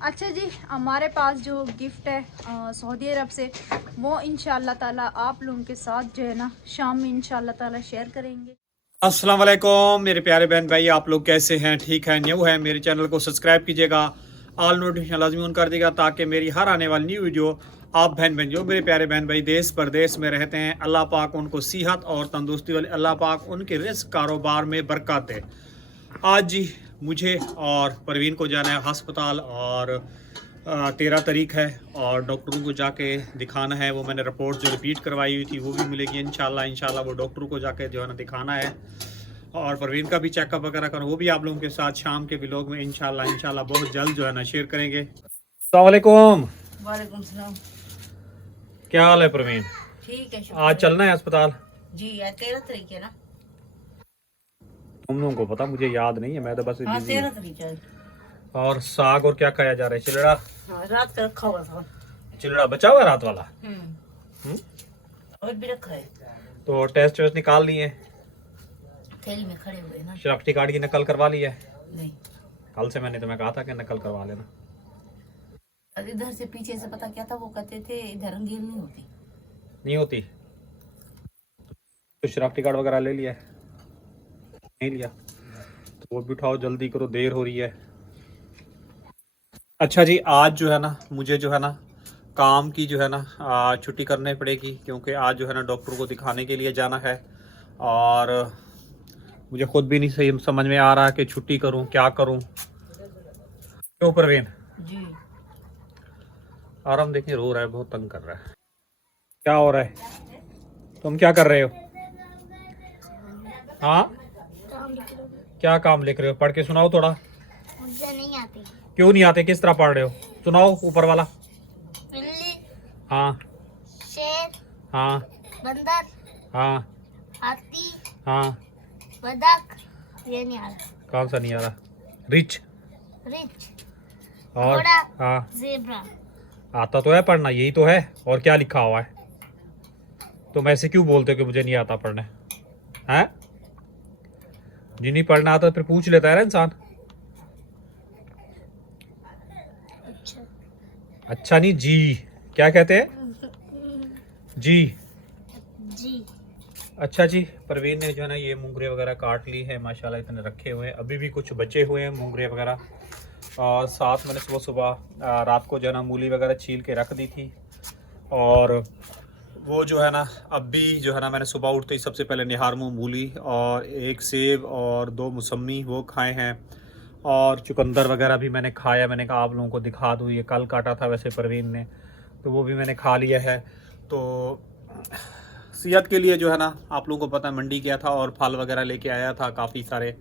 अच्छा जी, हमारे पास जो गिफ्ट है सऊदी अरब से, वो इंशाल्लाह ताला आप लोगों के साथ जो है ना शाम में इंशाल्लाह ताला शेयर करेंगे। अस्सलाम वालेकुम मेरे प्यारे बहन भाई, आप लोग कैसे हैं? ठीक है, न्यू है मेरे चैनल को सब्सक्राइब कीजिएगा, ऑल नोटिफिकेशन लाजमी ऑन कर दीजिएगा ताकि मेरी हर आने वाली न्यू वीडियो आप बहन जो मेरे प्यारे बहन भाई देश प्रदेश में रहते हैं, अल्लाह पाक उनको सेहत और तंदुरुस्ती वाले, अल्लाह पाक उनके रिस्क कारोबार में बरकत दे। आज जी मुझे और परवीन को जाना है अस्पताल और 13 तारीख है और डॉक्टरों को जाके दिखाना है। वो मैंने रिपोर्ट जो रिपीट करवाई हुई थी वो भी मिलेगी इंशाल्लाह वो डॉक्टरों को जाके जो है ना दिखाना है और परवीन का भी चेकअप वगैरह करो, वो भी आप लोगों के साथ शाम के व्लॉग में इंशाल्लाह बहुत जल्द जो है ना शेयर करेंगे। अस्सलाम वालेकुम। वालेकुम सलाम। क्या हाल है परवीन? ठीक है, आज चलना है अस्पताल जी। आज 13 तारीख है ना? तुम लोगों को पता, मुझे याद नहीं है, मैं तो बस हाँ, बिजी 13 तारीख है। और साग और क्या खाया जा रहा है? चिलड़ा? हाँ, रात का रखा हुआ था। चिलड़ा बचा हुआ है रात वाला? और भी रखा है। तो टेस्ट वेस्ट निकाल लिए? थैली में खड़े हुए ना। शनाख्ती कार्ड की नकल करवा ली है? नहीं, कल से मैंने तुम्हें कहा था कि नकल करवा लेना। और इधर से पीछे से पता क्या था, वो कहते थे इधर अंगीर नहीं होती। नहीं होती तो शनाख्ती कार्ड वगैरह ले लिया? नहीं लिया तो वो भी उठाओ, जल्दी करो, देर हो रही है। अच्छा जी, आज जो है ना मुझे जो है ना काम की जो है ना छुट्टी करनी पड़ेगी क्योंकि आज जो है ना डॉक्टर को दिखाने के लिए जाना है और मुझे खुद भी नहीं सही समझ में आ रहा कि छुट्टी करूं क्या करूं। क्यों परवीन? जी। आराम देखिए, रो रहा है, बहुत तंग कर रहा है। क्या हो रहा है? तुम क्या कर रहे हो? हाँ, क्या काम लिख रहे हो? पढ़ के सुनाओ थोड़ा। मुझे नहीं आती। क्यों नहीं आते? किस तरह पढ़ रहे हो? सुनाओ ऊपर वाला। बिल्ली, हाँ शेर, हाँ बंदर, हाँ हाथी, हाँ। बतख, ये नहीं आ रहा। कौन सा नहीं आ रहा? रिच रिच, और घोड़ा, हाँ ज़ेब्रा। आता तो है पढ़ना, यही तो है, और क्या लिखा हुआ है? तुम ऐसे क्यों बोलते हो कि मुझे नहीं आता पढ़ने? हैं? जी नहीं पढ़ना आता तो फिर पूछ लेता है ना इंसान। अच्छा, अच्छा नहीं, जी क्या कहते हैं? जी। जी। अच्छा जी, परवीन ने जो है ना ये मूंगरे वगैरह काट ली है माशाल्लाह, इतने रखे हुए हैं, अभी भी कुछ बचे हुए हैं मूंगरे वगैरह। और साथ मैंने सुबह सुबह रात को जो है ना मूली वगैरह छील के रख दी थी और वो जो है ना अब भी जो है ना मैंने सुबह उठते ही सबसे पहले निहार मुँह मूली और एक सेब और 2 मौसमी वो खाए हैं और चुकंदर वगैरह भी मैंने खाया। मैंने कहा आप लोगों को दिखा दूँ, ये कल काटा था वैसे परवीन ने, तो वो भी मैंने खा लिया है। तो सेहत के लिए जो है ना आप लोगों को पता है मंडी गया था और फल वगैरह लेके आया था काफ़ी सारे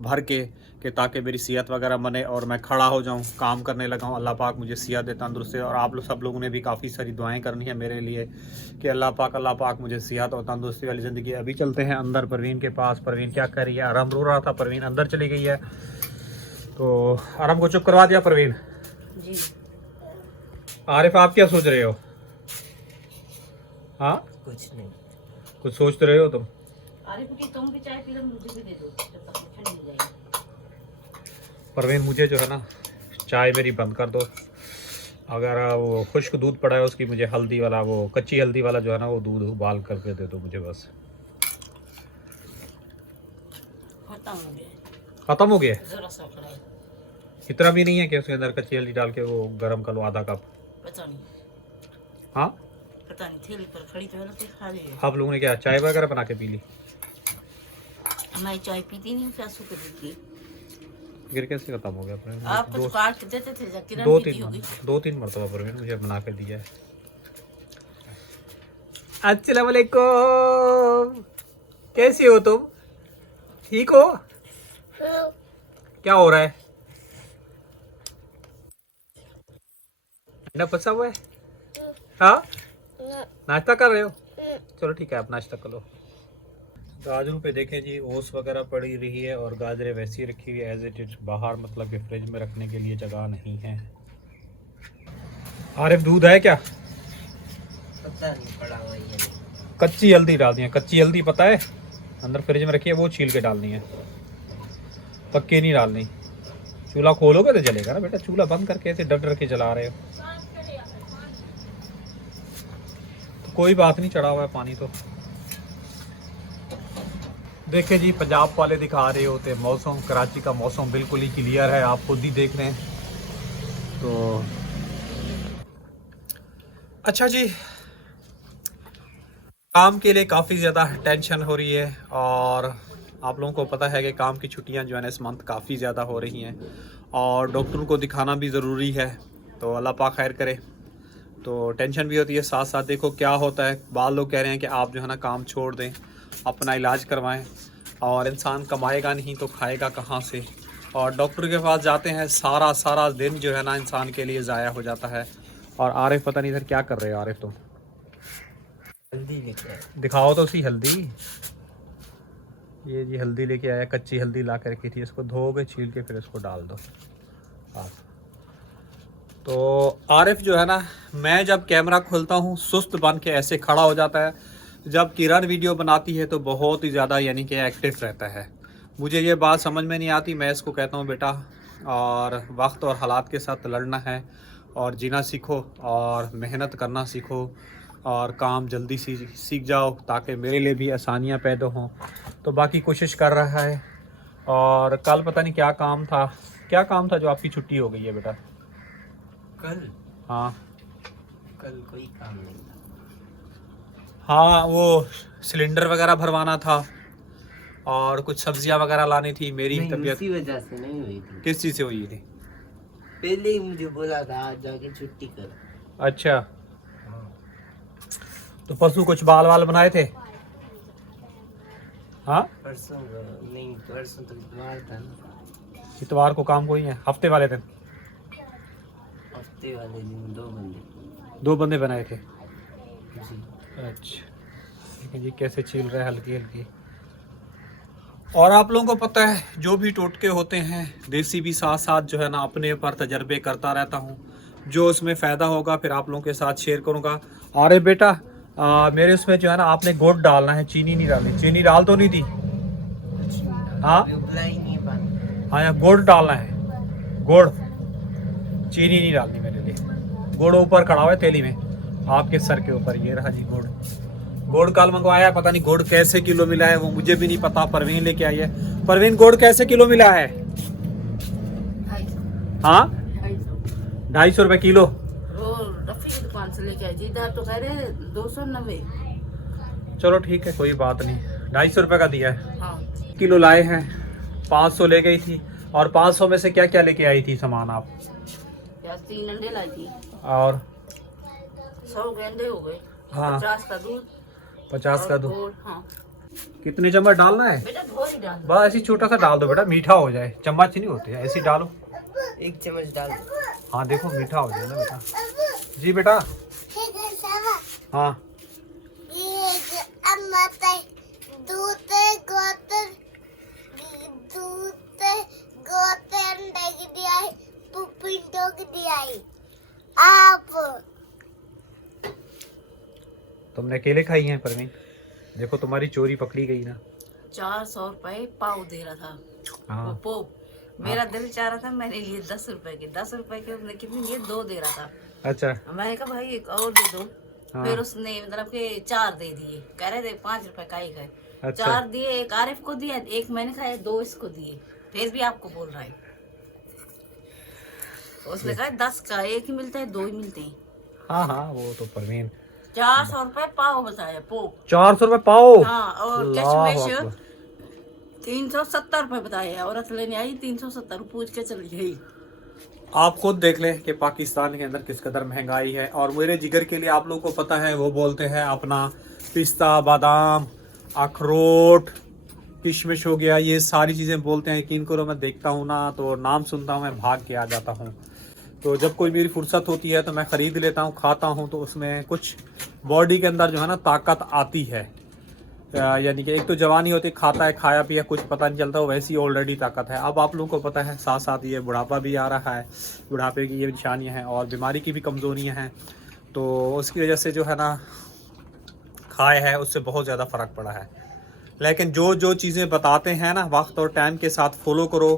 भर के ताकि मेरी सेहत वगैरह बने और मैं खड़ा हो जाऊं, काम करने लगा हूं। अल्लाह पाक मुझे सेहत दे, तंदुरुस्ती। और आप लोग सब लोगों ने भी काफ़ी सारी दुआएं करनी है मेरे लिए कि अल्लाह पाक मुझे सेहत और तंदुरुस्ती वाली ज़िंदगी। अभी चलते हैं अंदर परवीन के पास। परवीन क्या कर रही है? आराम रो रहा था, परवीन अंदर चली गई है, तो आराम को चुप करवा दिया परवीन। जी। आरिफ आप क्या सोच रहे हो? हाँ, कुछ नहीं। कुछ सोच रहे हो तुम? आरिफ की तुम भी चाय पी लो, मुझे भी दे दो जब तक ठंडी हो जाएगी। परवीन मुझे जो है ना चाय मेरी बंद कर दो। अगर वो खुश्क दूध पड़ा है उसकी मुझे हल्दी वाला, वो कच्ची हल्दी वाला जो है ना वो दूध उबाल करके दे दो मुझे बस। खत्म हो गया। ख़त्म हो गया? जरा सा पड़ा है। इतना भी नहीं है कि उसके अंदर कच्ची हल्दी डाल के वो गर्म कर लो आधा कप? पता नहीं, हाँ, पता नहीं। थैली पर खड़ी तो है ना, तो खा रही है। आप लोगों ने क्या चाय वगैरह बना के पी ली? हमारी चाय पीती नहीं, प्यासू को देती है। फिर कैसे ख़त्म हो गया परवीन? आप तो काट के देते थे, किरण दो पीती होगी। तीन मरतबा परवीन मुझे बना के दिया है। अस्सलाम वालेकुम, कैसी हो तुम? ठीक हो? क्या हो रहा है? अंडा फंसा हुआ है? हाँ, नाश्ता कर रहे हो? चलो ठीक है, आप नाश्ता करो। गाजरों पे देखें जी ओस वगैरह पड़ी रही है और गाजरें वैसी रखी हुई है एज इट इज बाहर, मतलब कि फ्रिज में रखने के लिए जगह नहीं है। आरिफ दूध है क्या? पता नहीं, पड़ा हुआ है। कच्ची हल्दी डाल दी है, कच्ची हल्दी पता है अंदर फ्रिज में रखी है, वो छील के डालनी है, पक्की नहीं डालनी। चूल्हा खोलोगे तो जलेगा ना बेटा, चूल्हा बंद करके ऐसे डर डर के जला रहे हो। तो कोई बात नहीं, चढ़ा हुआ है पानी तो। देखिए जी, पंजाब वाले दिखा रहे होते मौसम, कराची का मौसम बिल्कुल ही क्लियर है, आप खुद ही देख रहे हैं। तो अच्छा जी, काम के लिए काफ़ी ज़्यादा टेंशन हो रही है, और आप लोगों को पता है कि काम की छुट्टियां जो है ना इस मंथ काफ़ी ज़्यादा हो रही हैं, और डॉक्टर को दिखाना भी ज़रूरी है। तो अल्लाह पाक खैर करे। तो टेंशन भी होती है, साथ साथ देखो क्या होता है। बाद लोग कह रहे हैं कि आप जो है ना काम छोड़ दें, अपना इलाज करवाएं, और इंसान कमाएगा नहीं तो खाएगा कहाँ से। और डॉक्टर के पास जाते हैं, सारा दिन जो है ना इंसान के लिए ज़ाया हो जाता है। और आरिफ पता नहीं इधर क्या कर रहे हो आरिफ, तुम हल्दी लेके आए। दिखाओ तो उसी हल्दी। ये जी हल्दी लेके आया, कच्ची हल्दी ला के रखी थी, इसको धोगे छील के फिर इसको डाल दो आप। तो आरिफ जो है ना, मैं जब कैमरा खोलता हूँ सुस्त बन के ऐसे खड़ा हो जाता है, जब किरण वीडियो बनाती है तो बहुत ही ज़्यादा यानी कि एक्टिव रहता है। मुझे ये बात समझ में नहीं आती। मैं इसको कहता हूँ बेटा, और वक्त और हालात के साथ लड़ना है, और जीना सीखो, और मेहनत करना सीखो, और काम जल्दी सीख जाओ ताकि मेरे लिए भी आसानियाँ पैदा हों। तो बाकी कोशिश कर रहा है। और कल पता नहीं क्या काम था जो आपकी छुट्टी हो गई है बेटा? कल? हाँ कल कोई काम नहीं था। हाँ, वो सिलेंडर वगैरह भरवाना था, और कुछ सब्जियां वगैरह लानी थी। मेरी नहीं, तबीयत उसी वजह से नहीं हुई थी। किस चीज़ से हुई थी? पहले ही मुझे बोला था आज जाके छुट्टी कर। अच्छा, हाँ। तो परसों कुछ बाल वाल बनाए थे? हाँ, परसों नहीं, परसों तो इतवार था ना। इतवार को काम कोई है? हफ्ते वाले दिन हफ्ते वाले दिन 2 बंदे बनाए थे। जी। अच्छा, देखिए जी कैसे छील रहे हैं हल्की हल्की। और आप लोगों को पता है, जो भी टोटके होते हैं देसी भी साथ साथ जो है ना अपने पर तजर्बे करता रहता हूँ। जो उसमें फ़ायदा होगा फिर आप लोगों के साथ शेयर करूँगा। अरे बेटा, मेरे उसमें जो है ना आपने गुड़ डालना है, चीनी नहीं डालनी। चीनी डाल तो नहीं दी? हाँ अभी उबला ही नहीं पानी। हाँ, यहाँ गुड़ डालना है, गुड़, चीनी नहीं डालनी मेरे लिए। गुड़ ऊपर खड़ा हुआ है थैली में आपके सर के ऊपर, ये रहा जी गुड़। गुड़ कल मंगवाया, पता नहीं गुड़ कैसे किलो मिला है वो मुझे भी नहीं पता। परवीन लेके आई है। परवीन, गुड़ कैसे किलो मिला है? हाँ, 250 रुपए किलो। रफी की दुकान से लेके आए जी, इधर तो कह रहे 290। चलो ठीक है, कोई बात नहीं, 250 रुपए का दिया है। हाँ। किलो लाए हैं, 500 ले गई थी। और 500 में से क्या क्या लेके आई थी सामान आप? या 3 अंडे लाई थी, और 100 गेंदे हो गए, हाँ 50 का दूध, 50 का दूध। और हाँ कितने चम्मच डालना है? बेटा थोड़ी ही डाल। बस ऐसी छोटा सा डाल दो बेटा, मीठा हो जाए। चम्मच नहीं होते, ऐसे डालो। 1 चम्मच डाल दो। हाँ देखो मीठा हो जाए ना बेटा। जी बेटा। हाँ तुमने अकेले खाई हैं परवीन? देखो तुम्हारी चोरी पकड़ी गई ना। 400 रुपए पाव दे रहा था हाँ वो पोप। मेरा दिल चाह रहा था मैंने लिए 10 रुपए के, 10 रुपए के उसने कितने लिए? 2 दे रहा था। अच्छा मैंने कहा भाई एक और दे दो। हाँ। फिर उसने मतलब के 4 दे दिए, कह रहे थे 5 रुपए का ही है। अच्छा 4 दिए, एक आरिफ को दिया, एक मैंने खाया, 2 इसको दिए। फिर भी आपको बोल रहा है। उसने कहा 10 का एक ही मिलता है, 2 ही मिलते हैं। हाँ हाँ, वो तो परवीन 400 रुपए पाव बताया पोप। 400 रुपए पाओ। हाँ, और अल्लाह किशमिश अकबर। 370 रुपए बताया। औरत लेने आई 370, पूछ के चली गई। आप खुद देख लें कि पाकिस्तान के अंदर किस कदर महंगाई है। और मेरे जिगर के लिए आप लोगों को पता है, वो बोलते हैं अपना पिस्ता, बादाम, अखरोट, किशमिश हो गया, ये सारी चीज़ें बोलते हैं। यकीन करो मैं देखता हूँ ना तो नाम सुनता हूँ मैं भाग के आ जाता हूँ। तो जब कोई मेरी फुर्सत होती है तो मैं ख़रीद लेता हूँ, खाता हूँ। तो उसमें कुछ बॉडी के अंदर जो है ना ताकत आती है। यानी कि एक तो जवानी होती, खाता है खाया पिया कुछ पता नहीं चलता, वैसी ऑलरेडी ताकत है। अब आप लोगों को पता है साथ साथ ये बुढ़ापा भी आ रहा है, बुढ़ापे की ये निशानियाँ हैं और बीमारी की भी कमज़ोरियाँ हैं। तो उसकी वजह से जो है ना खाए है उससे बहुत ज़्यादा फ़र्क पड़ा है। लेकिन जो जो चीज़ें बताते हैं ना वक्त और टाइम के साथ फॉलो करो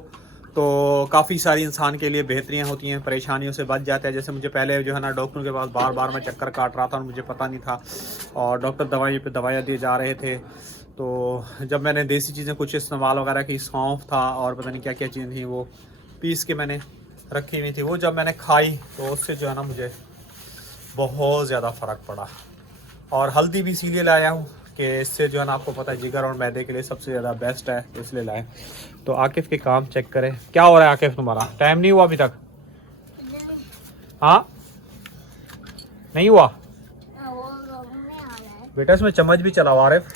तो काफ़ी सारी इंसान के लिए बेहतरियाँ होती हैं, परेशानियों से बच जाता है। जैसे मुझे पहले जो है ना डॉक्टरों के पास बार बार मैं चक्कर काट रहा था और मुझे पता नहीं था, और डॉक्टर दवाई पे दवाइयाँ दिए जा रहे थे। तो जब मैंने देसी चीज़ें कुछ इस्तेमाल वगैरह की, सौंफ था और पता नहीं क्या क्या चीज़ें थी, वो पीस के मैंने रखी हुई थी, वो जब मैंने खाई तो उससे जो है ना मुझे बहुत ज़्यादा फ़र्क पड़ा। और हल्दी भी इसीलिए लाया हूँ कि इससे जो है ना आपको पता है जिगर और मैदे के लिए सबसे ज़्यादा बेस्ट है, तो इसलिए लाए। तो आकिफ़ के काम चेक करें। क्या हो रहा है आकिफ़, तुम्हारा टाइम नहीं हुआ अभी तक? हाँ नहीं हुआ बेटा, इसमें चम्मच भी चलाओ। आरिफ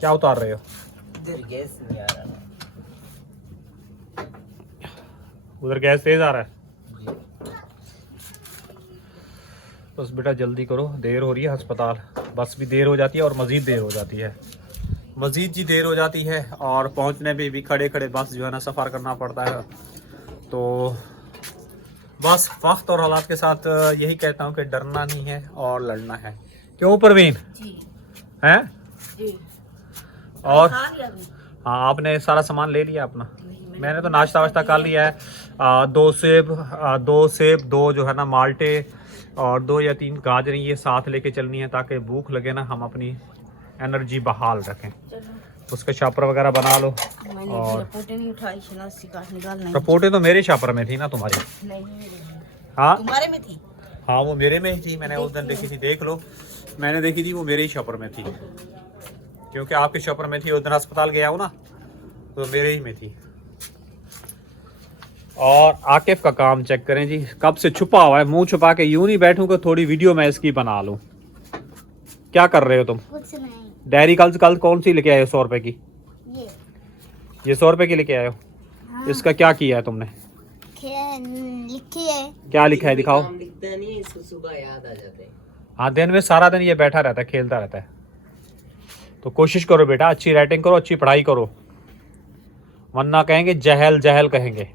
क्या उतार रहे हो? इधर गैस नहीं आ रहा। उधर गैस तेज आ रहा है। जी। बस बेटा जल्दी करो, देर हो रही है। अस्पताल बस भी देर हो जाती है और मज़ीद देर हो जाती है, मज़ीद जी देर हो जाती है। और पहुंचने में भी खड़े खड़े बस जो है ना सफ़र करना पड़ता है। तो बस वक्त और हालात के साथ यही कहता हूँ कि डरना नहीं है और लड़ना है। क्यों परवीन? जी हैं? जी। और खा लिया अभी? हाँ, आपने सारा सामान ले लिया अपना? मैंने तो नाश्ता वाश्ता कर लिया है। 2 सेब, 2 जो है ना माल्टे और 2 या 3 गाजरें ये साथ लेके चलनी है, ताकि भूख लगे ना हम अपनी एनर्जी बहाल रखें। चलो उसके शापर वगैरह बना लो। मैंने और रपोटे नहीं उठाई, शनासी काट निकाल नहीं। रपोटे तो मेरे शापर में थी ना, तुम्हारी? नहीं हाँ तुम्हारे में थी। हाँ, वो मेरे में ही थी। मैंने उस दिन देखी थी, देख लो, मैंने देखी थी, वो मेरे ही शापर में थी। क्योंकि आपके शापर में थी, उस दिन अस्पताल गया हूँ ना, तो मेरे ही में थी। और आकिफ का काम चेक करें जी, कब से छुपा हुआ है। मुंह छुपा के यूं नहीं बैठूं कि थोड़ी वीडियो मैं इसकी बना लूं। क्या कर रहे हो तुम? कुछ नहीं। डायरी कल कौन सी लेके आए हो? 100 रुपए की? ये 100 रुपए की लेके आए हो? हाँ। इसका क्या किया है तुमने? लिखी है। क्या लिखा है दिखाओ। काम लिखता नहीं है, इसको सुबह याद आ जाते हैं। हाँ, दिन में सारा दिन ये बैठा रहता है, खेलता रहता है। तो कोशिश करो बेटा, अच्छी राइटिंग करो, अच्छी पढ़ाई करो, वरना कहेंगे जहल जहल कहेंगे।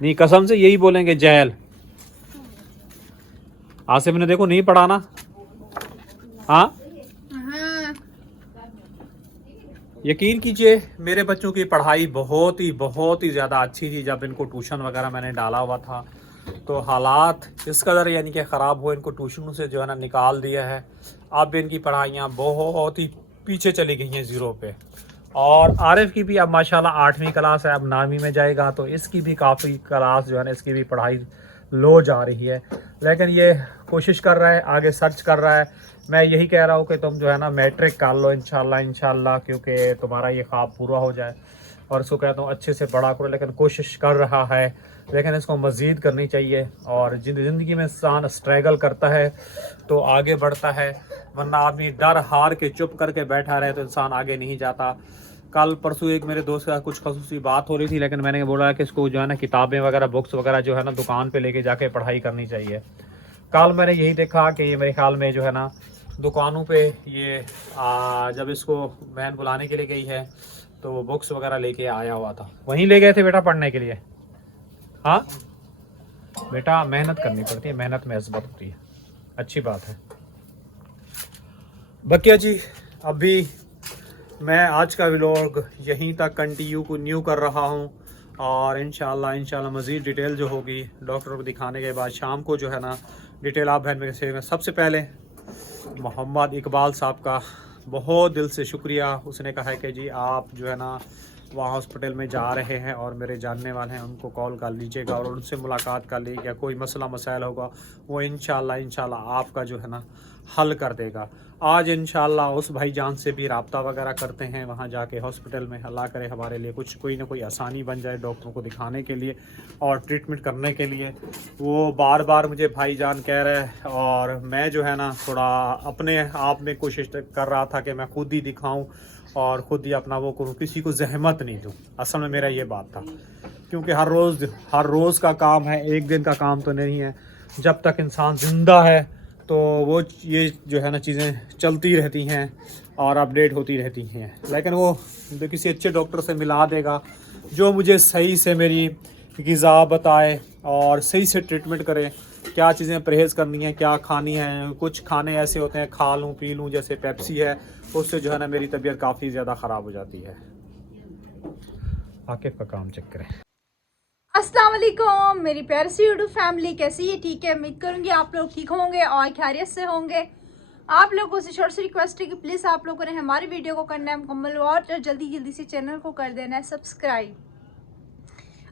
नहीं, कसम से यही बोलेंगे, जहल। आसिफ ने देखो नहीं पढ़ा ना। हाँ, यकीन कीजिए मेरे बच्चों की पढ़ाई बहुत ही ज़्यादा अच्छी थी। जब इनको ट्यूशन वगैरह मैंने डाला हुआ था तो हालात इस कदर यानी कि ख़राब हुए, इनको ट्यूशन से जो है ना निकाल दिया है। अब इनकी पढ़ाइयाँ बहुत ही पीछे चली गई हैं, ज़ीरो पे। और आरिफ की भी अब माशाल्लाह 8वीं क्लास है, अब 9वीं में जाएगा, तो इसकी भी काफ़ी क्लास जो है ना, इसकी भी पढ़ाई लो जा रही है। लेकिन ये कोशिश कर रहा है, आगे सर्च कर रहा है। मैं यही कह रहा हूँ कि तुम जो है ना मैट्रिक कर लो इंशाल्लाह, क्योंकि तुम्हारा ये ख्वाब पूरा हो जाए। और इसको कहता हूँ अच्छे से पढ़ा करो, लेकिन कोशिश कर रहा है, लेकिन इसको मज़ीद करनी चाहिए। और ज़िंदगी में इंसान स्ट्रगल करता है तो आगे बढ़ता है, वरना आदमी डर हार के चुप करके बैठा रहे तो इंसान आगे नहीं जाता। कल परसों एक मेरे दोस्त का कुछ खसूसी बात हो रही थी, लेकिन मैंने बोला कि इसको जो है ना किताबें वगैरह, बुक्स वगैरह जो है ना दुकान पे लेके जाके पढ़ाई करनी चाहिए। कल मैंने यही देखा कि ये मेरे ख्याल में जो है ना दुकानों पे ये जब इसको बहन बुलाने के लिए गई है तो वो बुक्स वगैरह लेके आया हुआ था। वहीं ले गए थे बेटा पढ़ने के लिए? हाँ बेटा, मेहनत करनी पड़ती है, मेहनत में इज़्ज़त होती है, अच्छी बात है। बकिया जी, अभी मैं आज का व्लॉग यहीं तक कंटिन्यू कर रहा हूं, और इंशाल्लाह मज़ीद डिटेल जो होगी डॉक्टर को दिखाने के बाद शाम को जो है ना डिटेल आप बहन में से। सबसे पहले मोहम्मद इकबाल साहब का बहुत दिल से शुक्रिया। उसने कहा है कि जी आप जो है ना वहाँ हॉस्पिटल में जा रहे हैं और मेरे जानने वाले हैं, उनको कॉल कर लीजिएगा और उनसे मुलाकात कर लीजिएगा। कोई मसला मसाइल होगा वो इंशाल्लाह आपका जो है ना हल कर देगा। आज इंशाल्लाह उस भाईजान से भी रब्ता वगैरह करते हैं वहाँ जाके हॉस्पिटल में। अल्लाह करे हमारे लिए कुछ कोई ना कोई आसानी बन जाए डॉक्टरों को दिखाने के लिए और ट्रीटमेंट करने के लिए। वो बार बार मुझे भाईजान कह रहे हैं, और मैं जो है ना थोड़ा अपने आप में कोशिश कर रहा था कि मैं खुद ही दिखाऊं और ख़ुद ही अपना वो करूँ, किसी को जहमत नहीं दूँ। असल में मेरा ये बात था, क्योंकि हर रोज़ का काम है, एक दिन का काम तो नहीं है। जब तक इंसान ज़िंदा है तो वो ये जो है ना चीज़ें चलती रहती हैं और अपडेट होती रहती हैं। लेकिन वो तो किसी अच्छे डॉक्टर से मिला देगा जो मुझे सही से मेरी ग़िज़ा बताए और सही से ट्रीटमेंट करे, क्या चीज़ें परहेज़ करनी है, क्या खानी है। कुछ खाने ऐसे होते हैं खा लूँ पी लूँ, जैसे पेप्सी है, उससे जो है ना मेरी तबीयत काफ़ी ज़्यादा ख़राब हो जाती है। आकिफ का काम चेक करें। अस्सलाम वालेकुम मेरी प्यारी सी यूट्यूब फैमिली, कैसी है? ठीक है, उम्मीद करूँगी आप लोग ठीक होंगे और खैरियत से होंगे। आप लोगों से छोटी सी रिक्वेस्ट है कि प्लीज़ आप लोगों ने हमारी वीडियो को करना है मुकम्मल और जल्दी से चैनल को कर देना है सब्सक्राइब।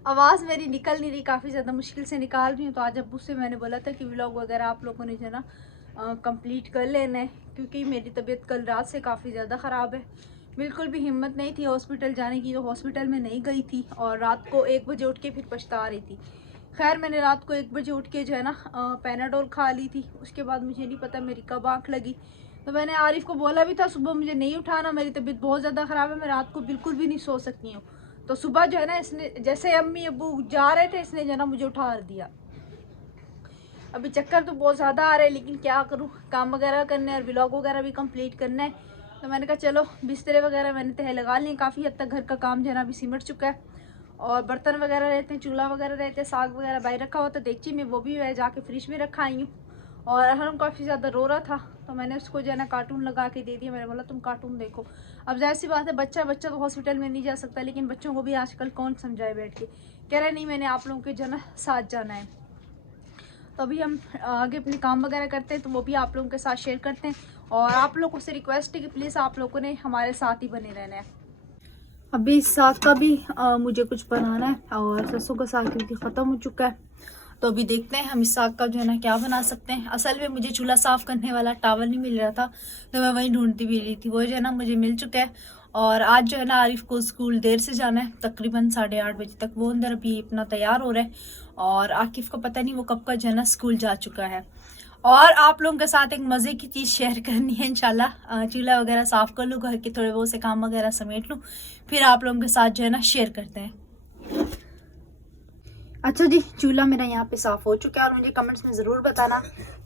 आवाज़ मेरी निकल नहीं रही, काफ़ी ज़्यादा मुश्किल से निकाल रही हूँ। तो आज अब्बू से मैंने बोला था कि व्लॉग वगैरह आप लोगों ने जो ना कंप्लीट कर लेना है, क्योंकि मेरी तबीयत कल रात से काफ़ी ज़्यादा ख़राब है। बिल्कुल भी हिम्मत नहीं थी हॉस्पिटल जाने की, तो हॉस्पिटल में नहीं गई थी और रात को 1 बजे उठ के फिर पछता रही थी। खैर मैंने रात को 1 बजे उठ के जो है ना पैनाडोल खा ली थी। उसके बाद मुझे नहीं पता मेरी कब आँख लगी। तो मैंने आरिफ को बोला भी था सुबह मुझे नहीं उठाना, मेरी तबीयत बहुत ज़्यादा ख़राब है, मैं रात को बिल्कुल भी नहीं सो सकती हूँ। तो सुबह जो है ना इसने, जैसे अम्मी अब्बू जा रहे थे, इसने जो है ना मुझे उठा दिया। अभी चक्कर तो बहुत ज़्यादा आ रहे हैं, लेकिन क्या करूँ, काम वगैरह करने और व्लॉग वगैरह भी कंप्लीट करना है। तो मैंने कहा चलो बिस्तरे वगैरह मैंने तह लगा लिए, काफ़ी हद तक घर का काम जो है ना अभी सिमट चुका है। और बर्तन वगैरह रहते हैं, चूल्हा वगैरह रहते हैं, साग वगैरह बाहर रखा हुआ था देगची में, वो भी मैं जाके फ्रिज में रखा आई हूँ। और अहरम काफ़ी ज़्यादा रो रहा था, तो मैंने उसको जो है ना कार्टून लगा के दे दिया। मैंने बोला तुम कार्टून देखो। अब जाहिर सी बात है, बच्चा तो हॉस्पिटल में नहीं जा सकता, लेकिन बच्चों को भी आजकल कौन समझाए बैठ के। कह रहा नहीं मैंने आप लोगों के जो है ना साथ जाना है। तो अभी हम आगे अपने काम वगैरह करते हैं, तो वो भी आप लोगों के साथ शेयर करते हैं। और आप लोगों से रिक्वेस्ट है कि प्लीज़ आप लोगों ने हमारे साथ ही बने रहना है। अभी साग का भी मुझे कुछ बनाना है और सरसों का साग क्योंकि ख़त्म हो चुका है। तो अभी देखते हैं हम इस साग का जो है ना क्या बना सकते हैं। असल में मुझे चूल्हा साफ़ करने वाला टावल नहीं मिल रहा था, तो मैं वहीं ढूंढती भी रही थी। वो जो है ना मुझे मिल चुका है। और आज जो है ना आरिफ को स्कूल देर से जाना है, तकरीबन 8:30 बजे तक। वो अंदर अभी अपना तैयार हो रहा है और आकिफ को पता नहीं वो कब का जो है ना स्कूल जा चुका है। और आप लोगों के साथ एक मज़े की चीज़ शेयर करनी है इंशाल्लाह। चूल्हा वगैरह साफ़ कर लूँ, घर के थोड़े बहुत से काम वगैरह समेट लूँ, फिर आप लोगों के साथ जो है ना शेयर करते हैं। अच्छा जी, चूल्हा मेरा यहाँ पे साफ़ हो चुका है। और मुझे कमेंट्स में ज़रूर बताना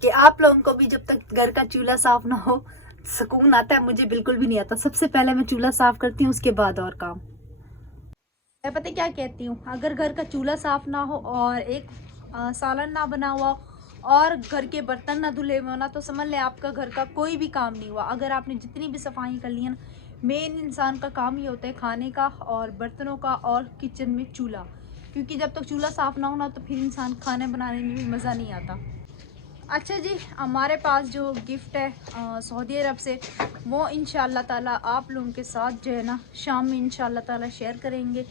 कि आप लोगों को भी जब तक घर का चूल्हा साफ़ ना हो सुकून आता है। मुझे बिल्कुल भी नहीं आता। सबसे पहले मैं चूल्हा साफ़ करती हूँ, उसके बाद और काम। मैं पता क्या कहती हूँ, अगर घर का चूल्हा साफ़ ना हो और एक सालन ना बना हुआ और घर के बर्तन ना धुले हुए हो ना, तो समझ ले आपका घर का कोई भी काम नहीं हुआ। अगर आपने जितनी भी सफाई कर ली है ना, मेन इंसान का काम ही होता है खाने का और बर्तनों का और किचन में चूल्हा। क्योंकि जब तक चूल्हा साफ़ ना हो ना, तो फिर इंसान खाने बनाने में भी मज़ा नहीं आता। अच्छा जी, हमारे पास जो गिफ्ट है सऊदी अरब से, वो इंशाल्लाह ताला आप लोगों के साथ जो है ना शाम में इंशाल्लाह ताला शेयर करेंगे।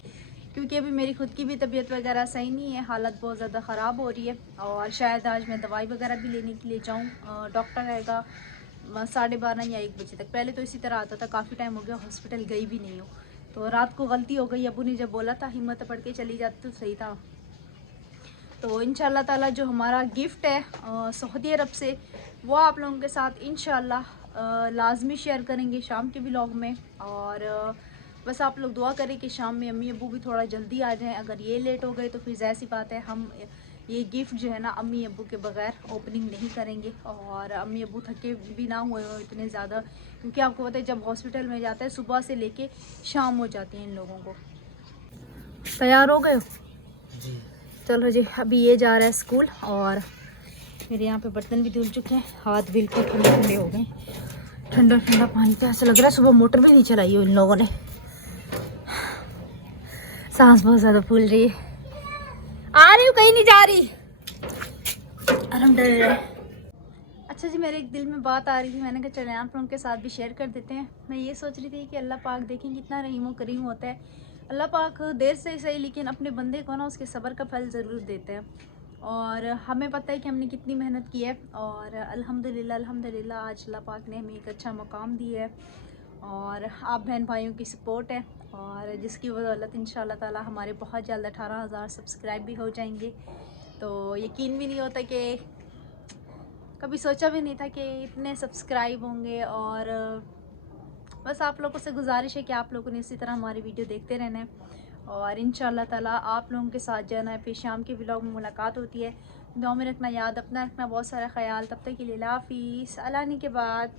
क्योंकि अभी मेरी खुद की भी तबीयत वगैरह सही नहीं है, हालत बहुत ज़्यादा ख़राब हो रही है। और शायद आज मैं दवाई वगैरह भी लेने के लिए जाऊँ। डॉक्टर रहेगा 12:30 या 1 बजे तक। पहले तो इसी तरह आता था, काफ़ी टाइम हो गया हॉस्पिटल गई भी नहीं हूँ। तो रात को गलती हो गई, अबू ने जब बोला था हिम्मत पड़ के चली जाती तो सही था। तो इंशाल्लाह ताला जो हमारा गिफ्ट है सऊदी अरब से, वो आप लोगों के साथ इंशाल्लाह लाजमी शेयर करेंगे शाम के व्लॉग में। और बस आप लोग दुआ करें कि शाम में अम्मी अब्बू भी थोड़ा जल्दी आ जाएं। अगर ये लेट हो गए तो फिर ज़ाहिर सी बात है हम ये गिफ्ट जो है ना अम्मी अब्बू के बगैर ओपनिंग नहीं करेंगे। और अम्मी अब्बू थके भी ना हुए हो इतने ज़्यादा, क्योंकि आपको पता है जब हॉस्पिटल में जाता है सुबह से लेके शाम हो जाती है इन लोगों को। तैयार हो गए हो? चलो जी, अभी ये जा रहा है स्कूल और मेरे यहाँ पे बर्तन भी धुल चुके हैं। हाथ बिल्कुल ठंडे ठंडे हो गए, ठंडा ठंडा पानी पे ऐसा लग रहा है सुबह मोटर भी नहीं चलाई हो इन लोगों ने। सांस बहुत ज़्यादा फूल रही है। आ रही हूँ, कहीं नहीं जा रही, आराम डर रहा है। अच्छा जी, मेरे एक दिल में बात आ रही थी, मैंने कहा चले आप लोगों के साथ भी शेयर कर देते हैं। मैं ये सोच रही थी कि अल्लाह पाक देखें कितना रहीम व करीम होता है। अल्लाह पाक देर से सही लेकिन अपने बंदे को ना उसके सब्र का फल ज़रूर देते हैं। और हमें पता है कि हमने कितनी मेहनत की है और अल्हम्दुलिल्लाह आज अल्लाह पाक ने हमें एक अच्छा मकाम दिया है। और आप बहन भाइयों की सपोर्ट है और जिसकी बदौलत इंशाल्लाह ताला हमारे बहुत जल्द 18,000 सब्सक्राइब भी हो जाएंगे। तो यकीन भी नहीं होता कि कभी सोचा भी नहीं था कि इतने सब्सक्राइब होंगे। और बस आप लोगों से गुजारिश है कि आप लोगों ने इसी तरह हमारी वीडियो देखते रहना है। और इंशाल्लाह ताला आप लोगों के साथ जो है ना फिर शाम के व्लॉग में मुलाकात होती है। दुआ में रखना, याद अपना रखना, बहुत सारा ख्याल। तब तक के लिए हाफिज़। अल्लाह ने के बाद।